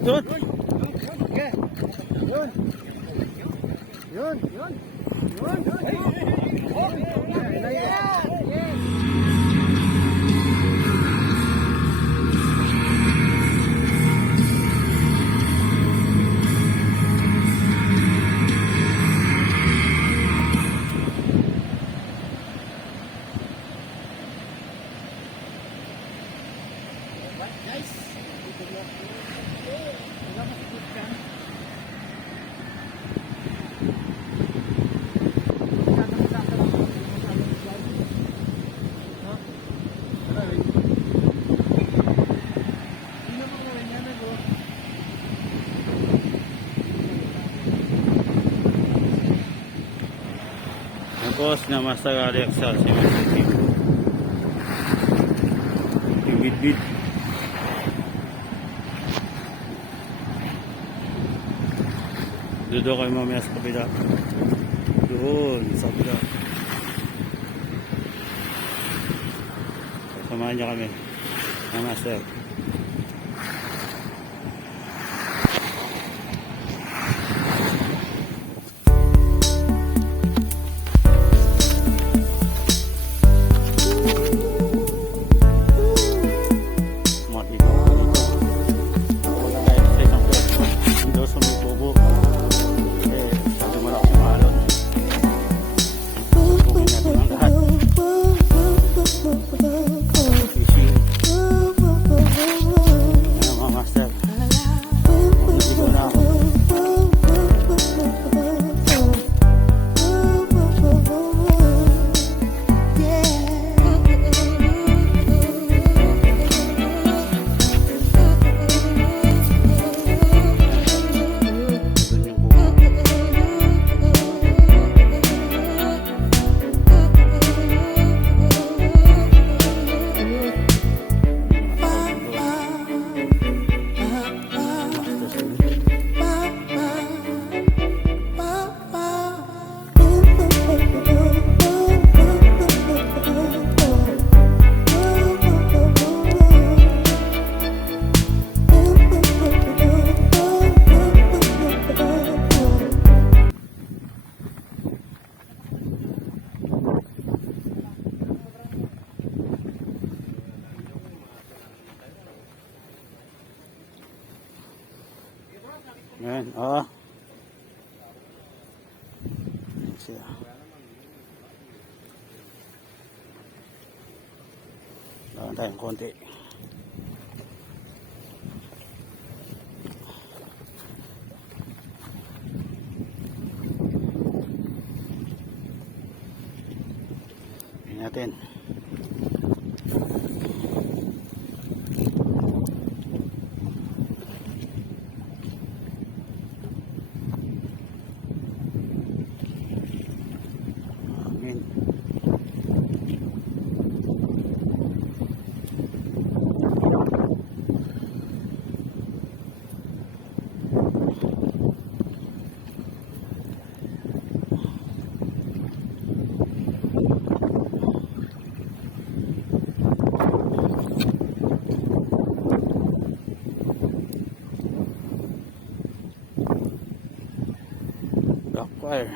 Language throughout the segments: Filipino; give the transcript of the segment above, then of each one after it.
Yun. Okay. Yun. Yun. Yun. Yun. Tapos na masagari sa simisip yung bidbid. Doon kayo mamaya sa kabila. Doon sa kabila. Samahan niyo kami na master. Ayan, oh. Ayan siya. Lawan tayong konti. Ayan natin. Fire.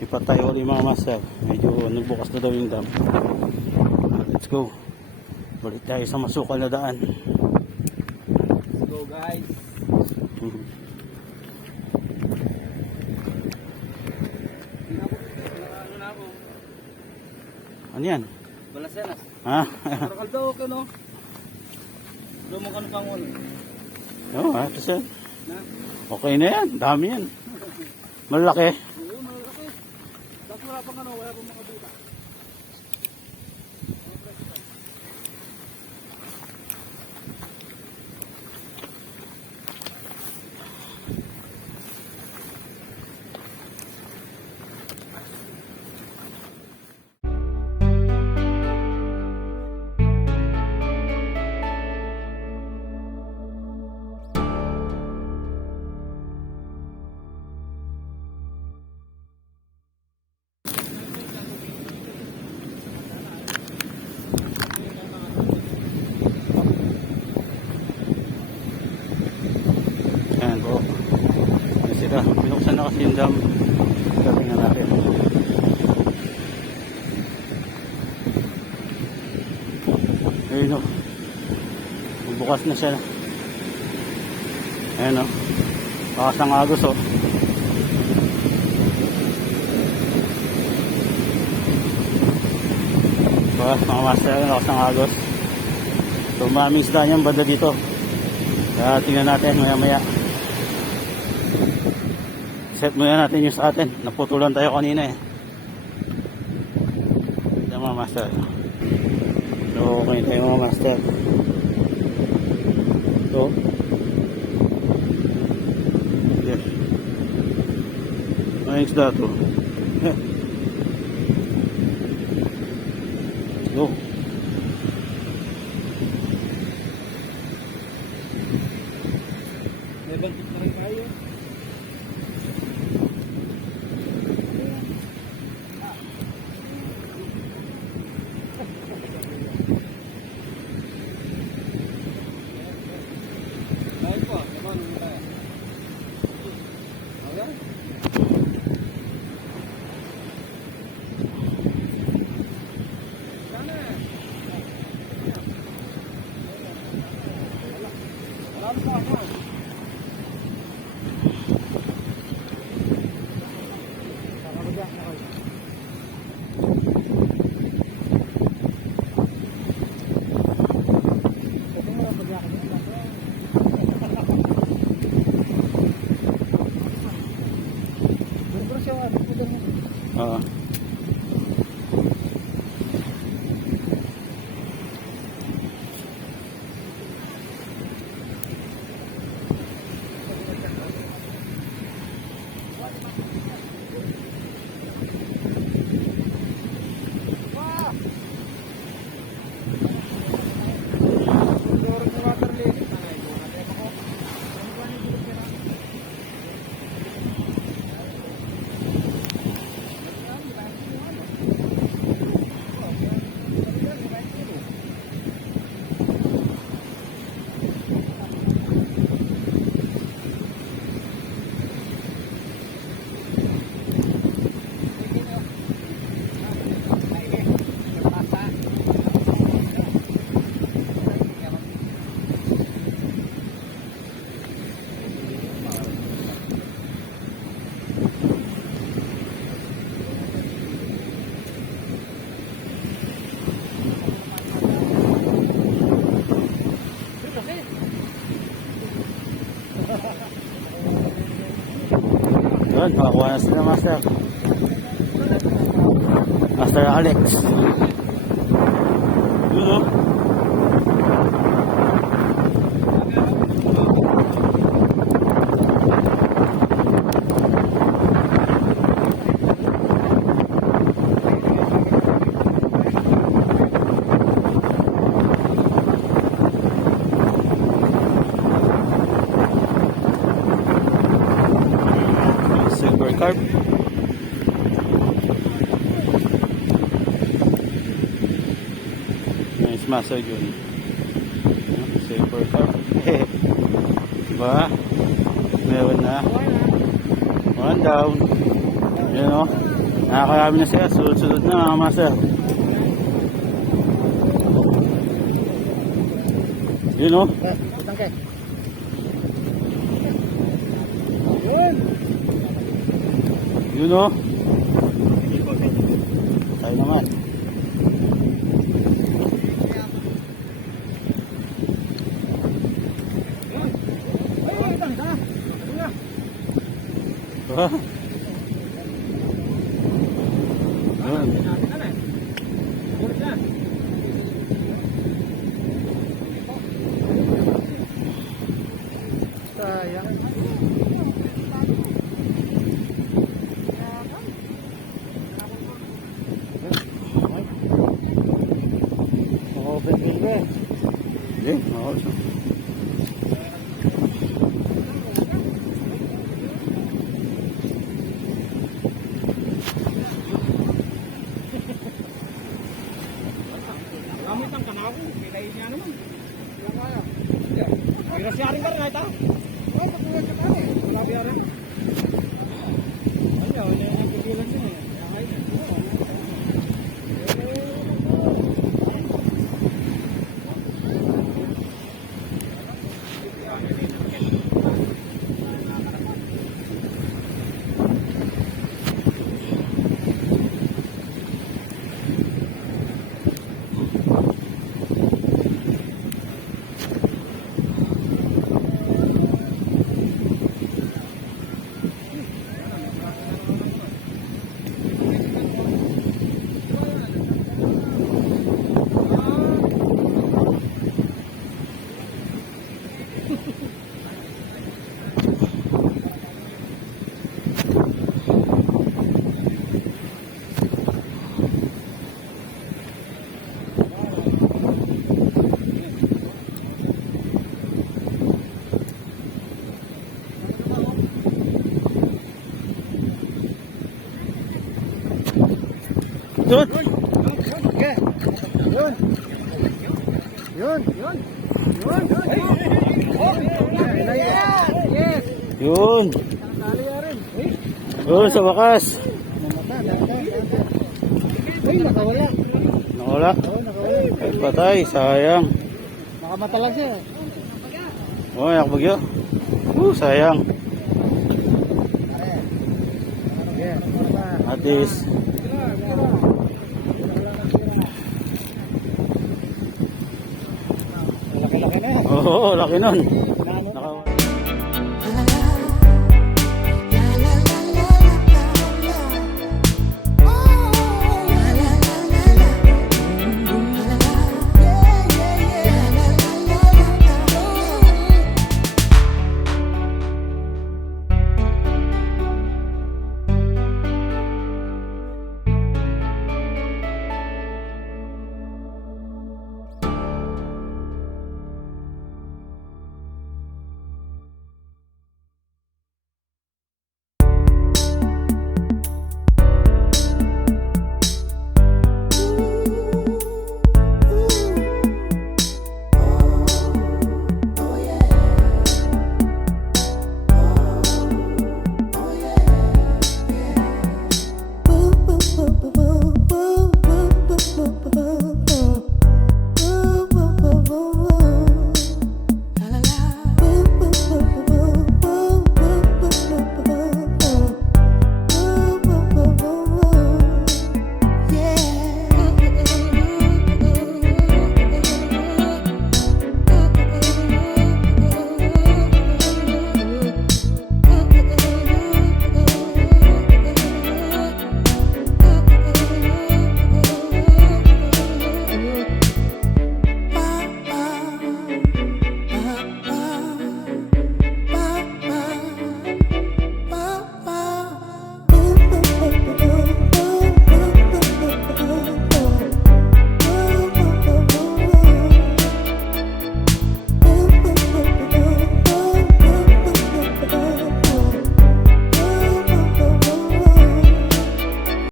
Ipatay ulit mga master. Medyo nagbukas na daw yung dam. Let's go. Balik tayo sa masukal na daan. Let's go guys. Ano yan? Balasenas. Ha? Kaldo ka no? Lumang ka na pangon. Oo, ito siya. Na? Okay na yan. Dami yan. Malaki. Oo, malaki. Tapos wala pang ano, wala pang mga buta. Ayan po. Ayan sila. Pinuksan na kasi yung dam. Tingnan natin. Ayun o. Bukas na siya. Ayan o. Bakas ng agos o. Bakas mga master. Bakas ng agos. So maraming isda niyang banda dito. Kaya tingnan natin maya maya. Set muna natin yung sa atin. Naputulan tayo kanina eh. Yan mga master. So okay tayo mga master. So yes. May isda to. Go. May bangkit na rin tayo. Lain po, naman tayo. Okay? Sana. Alam po ako. Oo. Yun, makakuha na sila master. Master Alex. Yun o. Silver carp. Nice master yun. Silver carp. Diba? Meron na. One down. Yun o. Nakakarami na sila. Sunod-sunod na mga master. Yun o. Yun o. Tayo naman. Wah. Yun. Sayang. Open din ba? Okay, oo. Gamit ang kanako, pilayin niya naman. Kira siya rin ka rin, ito? Oo, patulad ka tayo. Wala biya rin. Wala yung pipilan niya eh. Yun. Yun. Yun. Yun. Yun. Yes. Yun. Tali rin. Yun sa wakas. Uy, nakawala. Nawala. Oo, nakawala. Ay, patay. Sayang. Nakamata lang siya. Oh, nakabagyo. Sayang. Atis. Laki-laki na. Oo, laki nun.